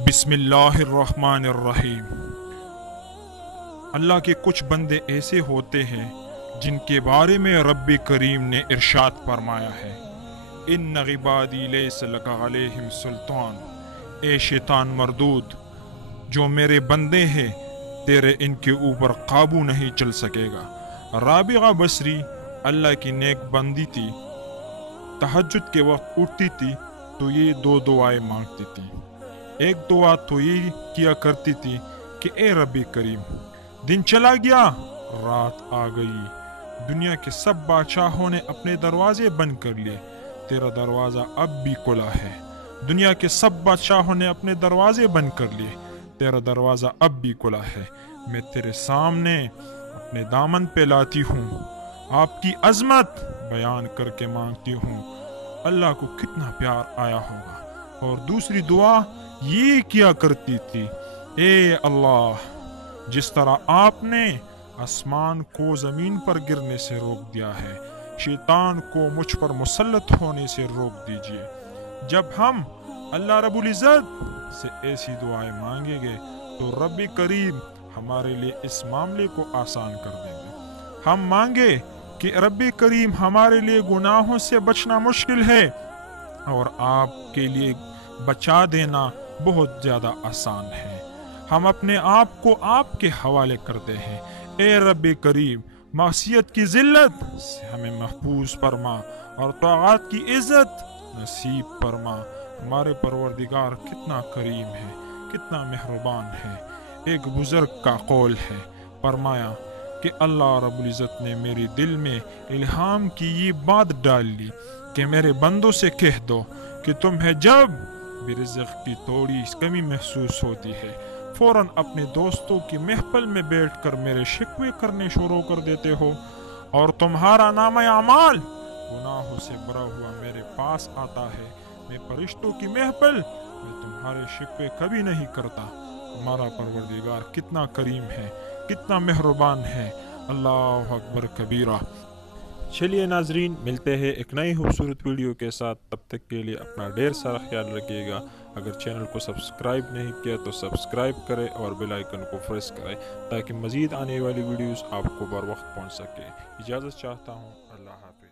بسم اللہ الرحمن الرحیم۔ اللہ کے کچھ بندے ایسے ہوتے ہیں جن کے بارے میں رب کریم نے ارشاد فرمایا ہے، ان عبادی لیس لک علیہم سلطان، اے شیطان مردود، جو میرے بندے ہیں تیرے ان کے اوپر قابو نہیں چل سکے گا۔ رابعہ بصری اللہ کی نیک بندی تھی، تہجد کے وقت اٹھتی تھی تو یہ دو دعائیں مانگتی تھی۔ ایک دعا تو یہ کیا کرتی تھی کہ اے رب کریم، دن چلا گیا، رات آ گئی، دنیا کے سب بادشاہوں نے اپنے دروازے بند کر لیے، تیرا دروازہ اب بھی کھلا ہے۔ دنیا کے سب بادشاہوں نے اپنے دروازے بند کر لیے، تیرا دروازہ اب بھی کھلا ہے۔ میں تیرے سامنے اپنے دامن پہ لاتی ہوں، آپ کی عظمت بیان کر کے مانگتی ہوں۔ اللہ کو کتنا پیار آیا ہوگا۔ اور دوسری دعا یہ کیا کرتی تھی، اے اللہ، جس طرح آپ نے آسمان کو زمین پر گرنے سے روک دیا ہے، شیطان کو مجھ پر مسلط ہونے سے روک دیجئے۔ جب ہم اللہ رب العزت سے ایسی دعائیں مانگیں گے تو رب کریم ہمارے لیے اس معاملے کو آسان کر دیں گے۔ ہم مانگے کہ رب کریم ہمارے لیے گناہوں سے بچنا مشکل ہے، اور آپ کے لیے بچا دینا بہت زیادہ آسان ہے۔ ہم اپنے آپ کو آپ کے حوالے کرتے ہیں۔ اے رب کریم، معصیت کی ذلت سے ہمیں محفوظ فرما اور طاعات کی عزت نصیب فرما۔ ہمارے پروردگار کتنا کریم ہے، کتنا مہربان ہے۔ ایک بزرگ کا قول ہے، فرمایا کہ اللہ رب العزت نے میرے دل میں الہام کی یہ بات ڈال لی کہ میرے بندوں سے کہہ دو کہ تمہیں جب بھی رزق کی تھوڑی کمی محسوس ہوتی ہے، فوراً اپنے دوستوں کی محفل میں بیٹھ کر میرے شکوے کرنے شروع کر دیتے ہو، اور تمہارا نامہ اعمال گناہوں سے بھرا ہوا میرے پاس آتا ہے۔ میں فرشتوں کی محفل میں تمہارے شکوے کبھی نہیں کرتا۔ ہمارا پروردگار کتنا کریم ہے، کتنا مہربان ہے۔ اللہ اکبر کبیرہ۔ چلیے ناظرین، ملتے ہیں ایک نئی خوبصورت ویڈیو کے ساتھ، تب تک کے لیے اپنا ڈھیر سارا خیال رکھیے گا۔ اگر چینل کو سبسکرائب نہیں کیا تو سبسکرائب کریں اور بیل آئیکن کو پریس کریں تاکہ مزید آنے والی ویڈیوز آپ کو بر وقت پہنچ سکے۔ اجازت چاہتا ہوں، اللہ حافظ۔